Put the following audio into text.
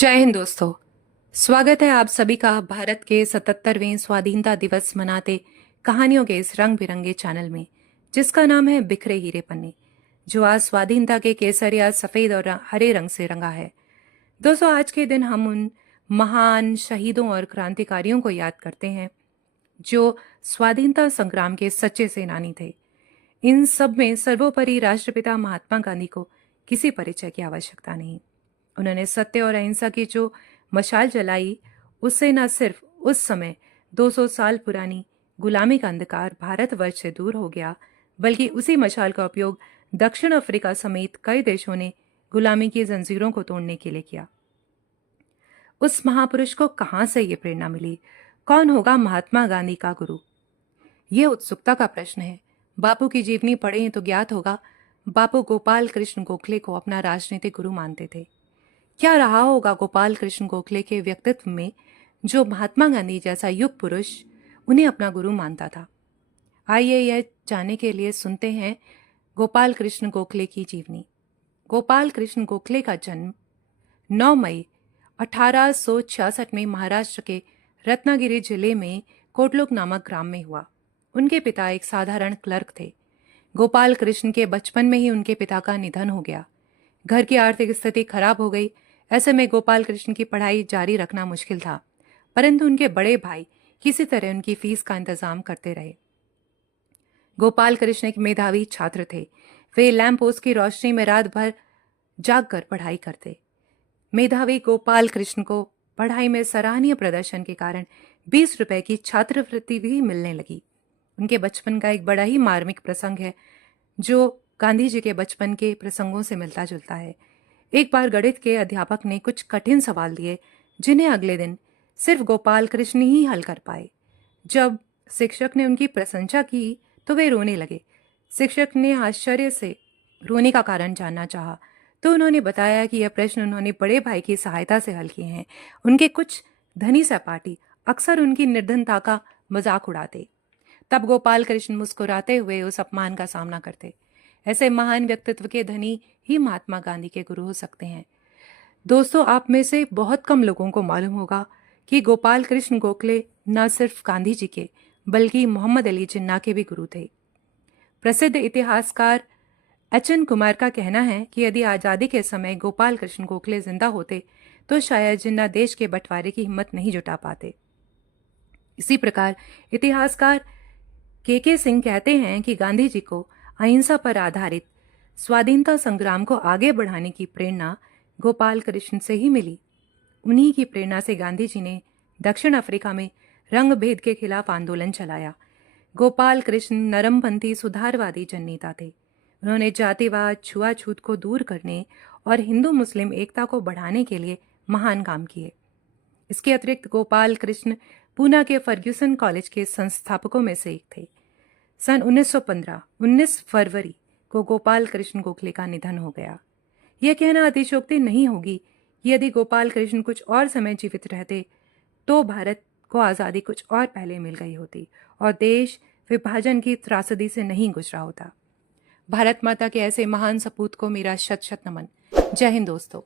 जय हिंद दोस्तों। स्वागत है आप सभी का भारत के 77वें स्वाधीनता दिवस मनाते कहानियों के इस रंग बिरंगे चैनल में, जिसका नाम है बिखरे हीरे पन्ने, जो आज स्वाधीनता के केसरिया सफेद और हरे रंग से रंगा है। दोस्तों, आज के दिन हम उन महान शहीदों और क्रांतिकारियों को याद करते हैं जो स्वाधीनता संग्राम के सच्चे सेनानी थे। इन सब में सर्वोपरि राष्ट्रपिता महात्मा गांधी को किसी परिचय की आवश्यकता नहीं। उन्होंने सत्य और अहिंसा की जो मशाल जलाई, उससे न सिर्फ उस समय 200 साल पुरानी गुलामी का अंधकार भारतवर्ष से दूर हो गया, बल्कि उसी मशाल का उपयोग दक्षिण अफ्रीका समेत कई देशों ने गुलामी की जंजीरों को तोड़ने के लिए किया। उस महापुरुष को कहां से ये प्रेरणा मिली? कौन होगा महात्मा गांधी का गुरु? ये उत्सुकता का प्रश्न है। बापू की जीवनी पढ़ें तो ज्ञात होगा, बापू गोपाल कृष्ण गोखले को अपना राजनीतिक गुरु मानते थे। क्या रहा होगा गोपाल कृष्ण गोखले के व्यक्तित्व में, जो महात्मा गांधी जैसा युग पुरुष उन्हें अपना गुरु मानता था? आइए यह जानने के लिए सुनते हैं गोपाल कृष्ण गोखले की जीवनी। गोपाल कृष्ण गोखले का जन्म 9 मई 1866 में महाराष्ट्र के रत्नागिरी जिले में कोटलोक नामक ग्राम में हुआ। उनके पिता एक साधारण क्लर्क थे। गोपाल कृष्ण के बचपन में ही उनके पिता का निधन हो गया। घर की आर्थिक स्थिति खराब हो गई। ऐसे में गोपाल कृष्ण की पढ़ाई जारी रखना मुश्किल था, परंतु उनके बड़े भाई किसी तरह उनकी फीस का इंतजाम करते रहे। गोपाल कृष्ण एक मेधावी छात्र थे। वे लैंप पोस्ट की रोशनी में रात भर जागकर पढ़ाई करते। मेधावी गोपाल कृष्ण को पढ़ाई में सराहनीय प्रदर्शन के कारण 20 रुपए की छात्रवृत्ति भी मिलने लगी। उनके बचपन का एक बड़ा ही मार्मिक प्रसंग है, जो गांधी जी के बचपन के प्रसंगों से मिलता जुलता है। एक बार गणित के अध्यापक ने कुछ कठिन सवाल दिए, जिन्हें अगले दिन सिर्फ गोपाल कृष्ण ही हल कर पाए। जब शिक्षक ने उनकी प्रशंसा की तो वे रोने लगे। शिक्षक ने आश्चर्य से रोने का कारण जानना चाहा तो उन्होंने बताया कि यह प्रश्न उन्होंने बड़े भाई की सहायता से हल किए हैं। उनके कुछ धनी सहपाठी अक्सर उनकी निर्धनता का मजाक उड़ाते। तब गोपाल कृष्ण मुस्कुराते हुए उस अपमान का सामना करते। ऐसे महान व्यक्तित्व के धनी ही महात्मा गांधी के गुरु हो सकते हैं। दोस्तों, आप में से बहुत कम लोगों को मालूम होगा कि गोपाल कृष्ण गोखले न सिर्फ गांधी जी के, बल्कि मोहम्मद अली जिन्ना के भी गुरु थे। प्रसिद्ध इतिहासकार एच.एन. कुमार का कहना है कि यदि आज़ादी के समय गोपाल कृष्ण गोखले जिंदा होते तो शायद जिन्ना देश के बंटवारे की हिम्मत नहीं जुटा पाते। इसी प्रकार इतिहासकार के सिंह कहते हैं कि गांधी जी को अहिंसा पर आधारित स्वाधीनता संग्राम को आगे बढ़ाने की प्रेरणा गोपाल कृष्ण से ही मिली। उन्हीं की प्रेरणा से गांधी जी ने दक्षिण अफ्रीका में रंग भेद के खिलाफ आंदोलन चलाया। गोपाल कृष्ण नरमपंथी सुधारवादी जननेता थे। उन्होंने जातिवाद, छुआछूत को दूर करने और हिंदू मुस्लिम एकता को बढ़ाने के लिए महान काम किए। इसके अतिरिक्त गोपाल कृष्ण पूना के फर्ग्यूसन कॉलेज के संस्थापकों में से एक थे। सन 1915 19 फरवरी को गोपाल कृष्ण गोखले का निधन हो गया। यह कहना अतिशयोक्ति नहीं होगी कि यदि गोपाल कृष्ण कुछ और समय जीवित रहते तो भारत को आज़ादी कुछ और पहले मिल गई होती और देश विभाजन की त्रासदी से नहीं गुजरा होता। भारत माता के ऐसे महान सपूत को मेरा शत शत नमन। जय हिंद दोस्तों।